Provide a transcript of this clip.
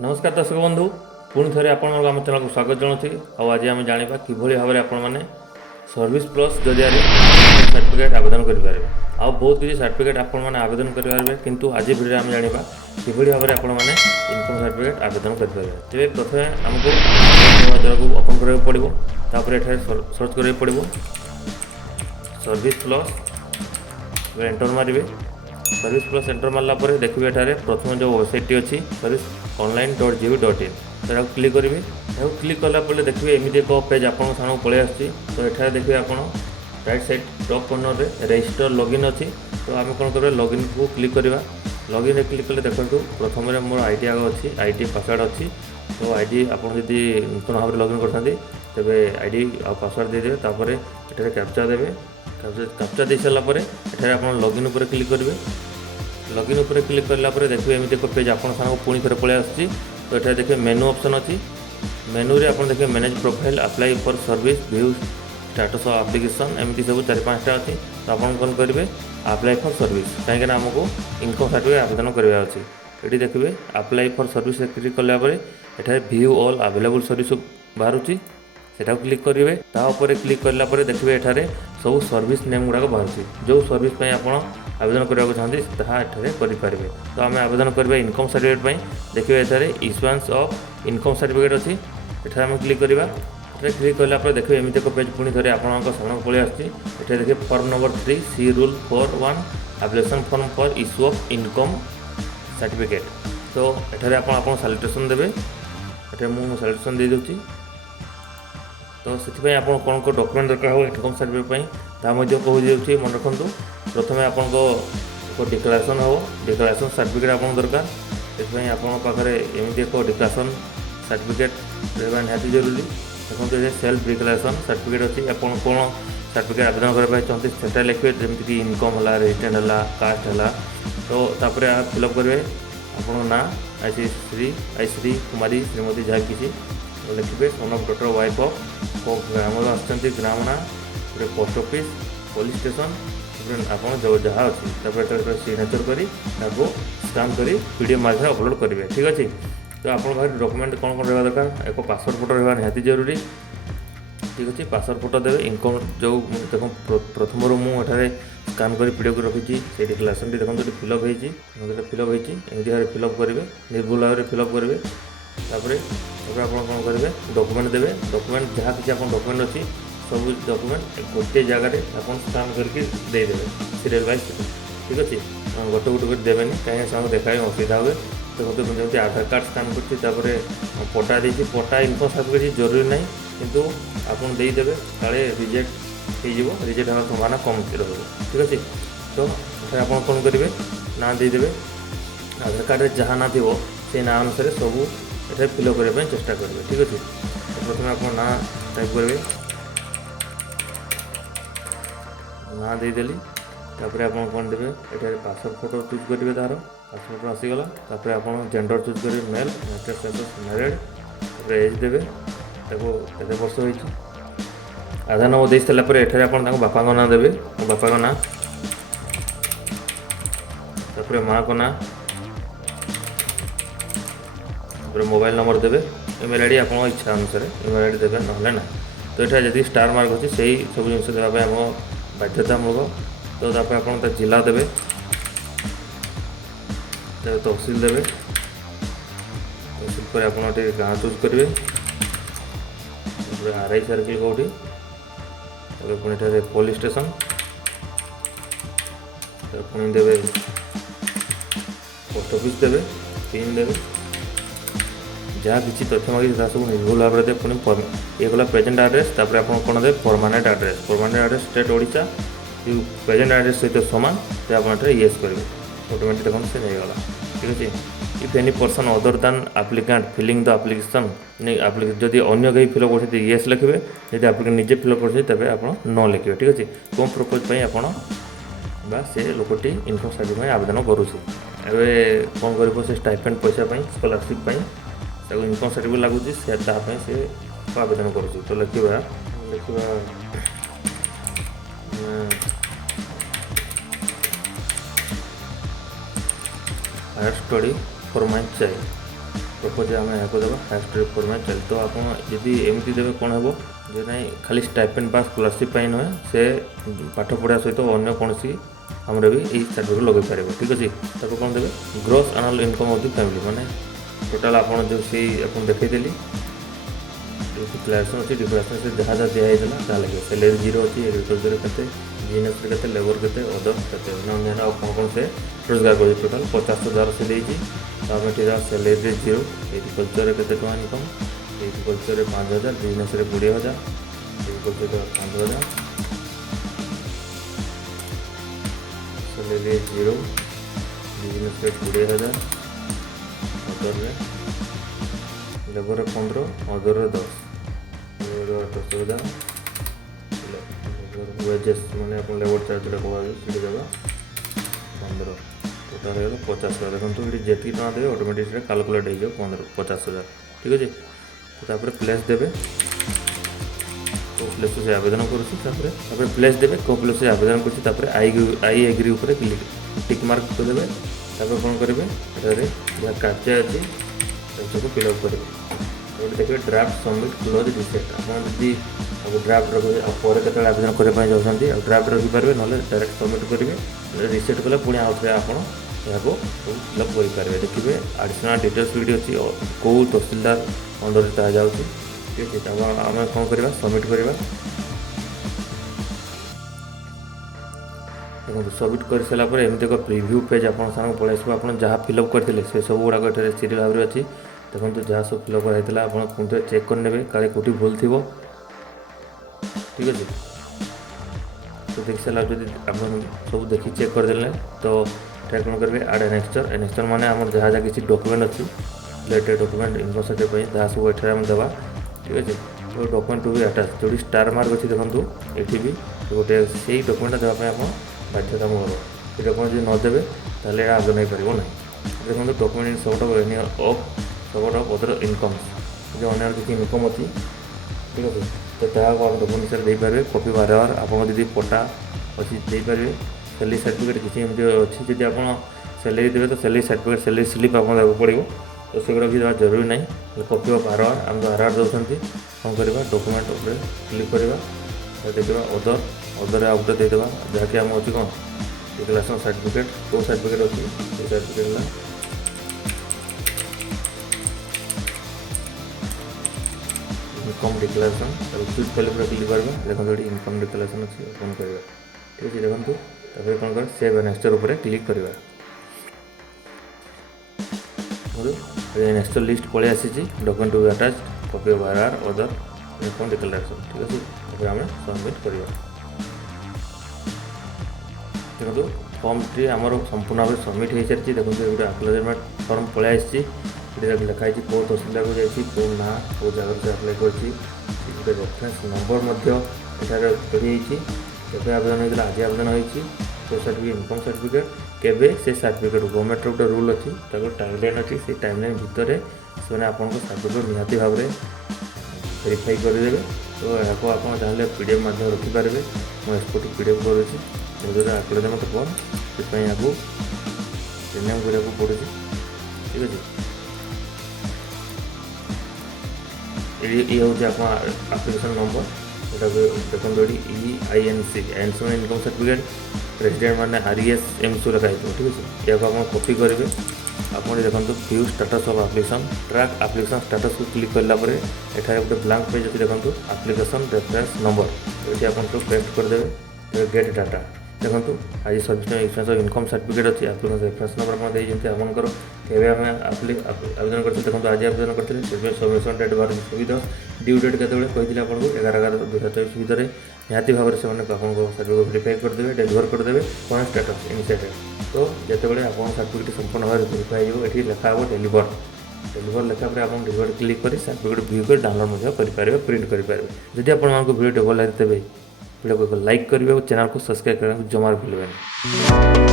नमस्कार दर्शक बंधु पुणी थे आप चैनल को स्वागत जनाऊँ। आज आम जाना कि भाव में आपण मैंने सर्विस प्लस जरिया सर्टिफिकेट आवेदन करेंगे। आउ बहुत किसी सर्टिफिकेट आपण मैंने आवेदन करेंगे किंतु आज भिडियो आम जाना कि भाव में आपण मैंने इनकम सर्टिफिकेट आवेदन करेंगे। तेज प्रथम आमको ओपन करा पड़ो, तापर ये सर्च करा पड़ो सर्विस प्लस एंटर मारे। सर्विस प्लस एंटर मारला देखिए एठारे प्रथम जो वेबसाइट अच्छी service.online.gov.in तो क्लिक करेंगे। क्लिक कलापर देखिए एमती एक पेज आप पलि आस। तो ये देखिए आप राइट साइड टॉप कॉर्नर रे रजिस्टर लॉगिन अच्छी। तो आम कौन कर लॉगिन को क्लिक करवा। लॉगिन रे क्लिक कले देखो प्रथम मोर आईडी आग अच्छी, आईडी पासवर्ड अच्छी। तो आईडी आप नूतन भाव में लॉगिन करते तेरे आईडी आ पासवर्ड देदेवे। तापर ये कैप्चा देवे। कैप्चा दे सारापर ये आप लॉगिन उपर क्लिक करेंगे। लॉगिन उपर क्लिक कलापर देखिए एमती एक पेज आप पुणी थे पलि आस। तो ये देखिए मेनू ऑप्शन अच्छी। मेनू रे आप देखिए manage profile, apply for service, view status of application, एमती सब 4-5टा अच्छी। तो आप कौन करेंगे अप्लाई फॉर सर्विस कहीं आमको इनकम सर्टिफिकेट आवेदन करवा अच्छी। ये देखिए अप्लाई फॉर सर्विस क्लिक कलापर ये व्यू ऑल अवेलेबल सर्विस बाहर सेटा क्लिक करेंगे। तापर क्लिक कलापर देखिए ये सब सर्विस नेम गुड़ाक बाहर जो सर्विस आप आवेदन करने चाहते करेंगे। तो आम आवेदन करवा इनकम सर्टिफिकेट। देखिए ये इश्यूएंस ऑफ इनकम सर्टिफिकेट अच्छी। ये आम क्लिक करवा। क्लिक कलापर देखिए एमती एक पेज पुणी थे आप सामने पलि आस। देखिए form number 3 C rule 4.1 application form for issue of income certificate. तो ये आप सैलुटेशन देवे। ये मुझे सैलुटेशन दे दूँ। तो से आप कौन को डॉक्यूमेंट दरकार हो इनकम सर्टिफिकेट कहूँ मन रखु। प्रथम आपको डिक्लेरेशन हो, डिक्लेरेशन सर्टिफिकेट आप दरकार। से आपे एमती एक डिक्लेरेशन सर्टिफिकेट रहा निहाती जरूरी। देखो ये सेल्फ डिक्लेरेशन सर्टिफिकेट अच्छी। आप कौन सर्टिफिकेट आवेदन करने चाहते से लिखे जमीक इनकम है, रेजिडेंट है, कास्ट है। तो तापर आप फिलअप करेंगे आप ना आई श्री कुमारी श्रीमती जहाँ किसी लिखे son of daughter wife of ग्राम आसती ग्राम ना पोस्ट ऑफिस पुलिस स्टेशन आप जो जहाँ अच्छी सिग्नेचर कर स्कान कर पीडीएफ माध्यम अपलोड करेंगे। ठीक अच्छे। तो आप डॉक्यूमेंट कौन कौन रहा दरकार एक पासपोर्ट फोटो रहा निहाती जरूरी। ठीक अच्छे। पासपोर्ट फोटो देवे। इनकम जो देखो प्रथम मुझे स्कान कर पीडीएफ को रखी से डिक्लेरेशन देखो जो फिलअप होती फिलअप होती भाव फिलअप करेंगे, निर्भुल भाव में फिलअप करेंगे। तापर आप कौन करेंगे डॉक्यूमेंट देवे। डॉक्यूमेंट जहाँ किसी आप डॉक्यूमेंट अच्छी सब डॉक्यूमेंट गोटे जगह आप स्कान करके देदेवे सीरियल वाइज। ठीक अच्छे। गोटे गोटे कर देवेनि कहीं देखा असुविधा हुए। देखो जमी आधार कार्ड स्कान कर पटा दे पटा इनकम सर्टिफिकेट जरूरी ना किंतु आप देदेवे काले रिजेक्ट हो रिजेक्ट होना संभावना कम रही। ठीक अच्छे। तो आप कौन करेंगे ना देदेवे। आधार कार्ड जहाँ ना थी से ना अनुसार सब ये फिलअप करने चेष्टा करेंगे। ठीक अच्छे। तो प्रथम आप ना टाइप करेंगे, ना देदेली। तापर आप कौन देवे ये पासपोर्ट फोटो चूज करेंगे। तार पासपोर्ट आसीगला। तापर आप जेंडर चूज करेंगे मेल, मैट्रिक स्टेटस मैरिड। तापर एज देवे देखो केते वर्ष होइछि। आधार नंबर दे सारापर ये आप बापा ना देवे बापा ना। तापर माँ को ना। मोबाइल नंबर देवे। ईमेल आईडी आप इच्छा अनुसार ईमेल आईडी देवे ना ना। तो ये जी स्टार मार्क अच्छी से सब जिन देवाई आम बाध्यतामूलक। तो आप जिला देवे, तहसिल देवे। तहसिल पर आप गाँ चूज करेंगे। आरआई सर्किल कौटी पुणी पुलिस स्टेशन पुणी देवे पोस्ट ऑफिस देवे पिन देवे जहाँ किसी तथ्य मांगी सब निर्भुल भाव में पुणी ये गला प्रेजेंट एड्रेस। तापर आप कौन देवे permanent address. Permanent address state Odisha present address सहित सामान तो आप येस करेंगे ऑटोमेटिक देखो से नहीं गला। ठीक अच्छे। If any person other than applicant filling the application जदि अन्य कहीं फिलअप कर येस लिखे। जब एप्लिकेंट निजे फिलअप कर आप न लिखे। ठीक अच्छे। कौन प्रपोज आप से लोकटी इनकम सर्टिफिकेट आवेदन करुँचे। कौन कर स्टाइपेंड पैसा स्कॉलरशिप इनकम सर्टिफिकेट लगुच से आवेदन करुँच। तो लिखा higher study for my child. Purpose आम यहाँ देवा हाइस्ट फॉर्मेट चल तो आप एमती देवे कौन हे जे ना खाली स्टाइपेंड बा स्कॉलरशिप नुहे से पाठ पढ़ा सहित अन्य कौन आमर भी यही सर्टिफिकेट लगे पारे ठीक अच्छे ताको कौन देवे gross annual income of the family माने टोटाल आपन जो से आपन देखैदेली डिक्लेरेशन अच्छी डिक्लेरेशन से जहाँ जहाँ दिखाई ता लगे सैलरी जीरो अच्छी एग्रीकल्चर के बिजनेस के लेबर के अदर के अन्य कौन से रोजगार कर टोटाल 50,000 से देती तो आम ये सैलरी जीरो एग्रीकल्चर के income agriculture 5,000 business 20,000 agriculture 5,000 salary zero business 20,000 other labour 15 other 10 10,000 wages मैंने आप लेबर चार्ज कह देगा 15 टोटाल हो 50,000 देखो ये जी टाँग देवे ऑटोमेटिक कैलकुलेट हो 50,000 ठीक अच्छे तो प्लेस देवे कौ प्लेस से आवेदन कर प्लेस देवे कौ प्लेस से आवेदन कर आई एग्री उपर टिक मार्क करदे कौन करेंगे जहाँ कार्य अच्छी सब फिलअप करेंगे देखिए ड्राफ्ट सबमिट क्लोज रिसेट आप ड्राफ्ट रखिए पर आवेदन करने चाहते ड्राफ्ट रखिपारे ना डायरेक्ट सबमिट करेंगे रिसेट कले पुणी आउ थे आप फिलअप करेंगे देखिए एडिशनल डिटेल्स वीडियो अच्छी कौ तहसीलदार अंडर ताकि जाऊँगी ठीक है आम कौन करवा सबमिट करवा देखो सबमिट कर सारापर एमती एक प्रिव्यू पेज आप पलि आसो आप जहाँ फिलअप करते से सब गुड़ाक सीरियल भाव में अच्छी देखो जहाँ सब फिलअप कराई आप पुणी चेक करने काले कौटी भूल थी ठीक अच्छे तो देख सारा जब आप सब देखी चेक करदे तो ट्राई कौन करेंगे आड एनेक्स्टर माने आम जहाँ जहाँ किसी डॉक्यूमेंट अच्छी रिलेटेड डॉक्यूमेंट इनकम सर्टिफिकेट जहाँ सब ये देवा ठीक अच्छे तो डॉक्यूमेंट टू भी अटैच जो स्टार मार्क अच्छी देखो ये भी गोटे से डॉक्यूमेंट देवाई आप बाध्यतामूलक ये डॉक्यूमेंट जो नदेवे ताले आवेदन हो पार ना देखो document support of other incomes जो अन्य किसी इनकम अच्छी ठीक अच्छे तो जहाँ आप डॉक्यूमेंट हिसाब से पारे कॉपी बार आप दीदी पटा अच्छी पारे सैलरी सर्टिफिकेट किसी एमती अच्छी जब आप सैलरी देवे तो सैलरी सर्टिफिकेट सैलरी स्लिप आपको देवाक पड़ो तो सेगुड़ा भी देवा जरूरी ना कॉपी ऑफ आर आम आर दौरान कौन करवा डॉक्यूमेंट उपर क्लिक करवा देखा अदर आउ गोटे देदेवा जहाँकि आम अच्छी कौन डिक्लेरेशन सर्टिफिकेट कौ सर्टिफिकेट अच्छी सर्टिफिकेट है इनकम डिक्लेरेशन चूज कले पूरा क्लिक करवा देखो ये इनकम डिक्लेरेशन अच्छी ओपन करवा ठीक है देखो कौन कर सेव एनेक्स्टर उपर क्लिक करवा नेक्स्ट लिस्ट पलि आसी document to be attach copy of or other income declaration ठीक अच्छे आम सबमिट करवा देखो फर्म टी आमर संपूर्ण भाव सबमिट हो सारी देखो गोटे आप्लायमेंट फर्म पलि आसी लिखाई कौ तहसीलदार को जाइए कौ ना कौ जगह से आप्लाय कर रेफरेन्स नंबर पढ़ी केवे आवेदन होता आज आवेदन होती तो सर्टिफिकेट इनकम सर्टिफिकेट केवे से सर्टिफिकेट गवर्नमेंट गोटे रूल अच्छी टाइमलाइन अच्छी से टाइमलाइन भितर से आपको सर्टिफिकेट निहाती भाव में वेरीफाई करदे तो यहाँ आप चाहे पीडीएफ माध्यम रखिपारे मैं एक्सपोर्ट पीडीएफ करुँची जो आप्लायमेंट फर्म से यहाँ प्रिमियम कराया पड़े ठीक अच्छे ये हूँ आप आप्लिकेसन नंबर देखो EINC इनकम सर्टिफिकेट रेजिडेंट मैंने RES एमसू लिखाई ठीक अच्छे या कॉपी करेंगे आप देखो view status of application track application status को क्लिक कलापर एठार गोटे ब्लैंक पेज अच्छी देखो एप्लिकेशन रेफरेन्स नंबर ये आप पेस्ट करदे गेट डाटा देखो आज service expense of income certificate अच्छी एप्लिकेशन रेफरेन्स नंबर आपंकर केवे आवेदन करते देखो आज आवेदन करते सबमिशन डेट 12 ड्यू डेट केतने कही आपको 11/11/2024 भितर निहाती भाव में से सर्टिफिकेट वेरीफाई करदे डेलीवर करदे कौन स्टेटस इनिशिएटेड तो जिते आप सर्टिफिकेट संपूर्ण भाव वेरीफाई हो लिखा हो डेलीवर लिखा पर आप डेलीवर क्लिक कर सर्टिफिकेट व्यू कर डाउनलोड करेंगे प्रिंट करेंगे जदि आपको वीडियो डेभल लगे तेज वीडियो को लाइक करेंगे और चैनल को सब्सक्राइब करने जमार भूलें।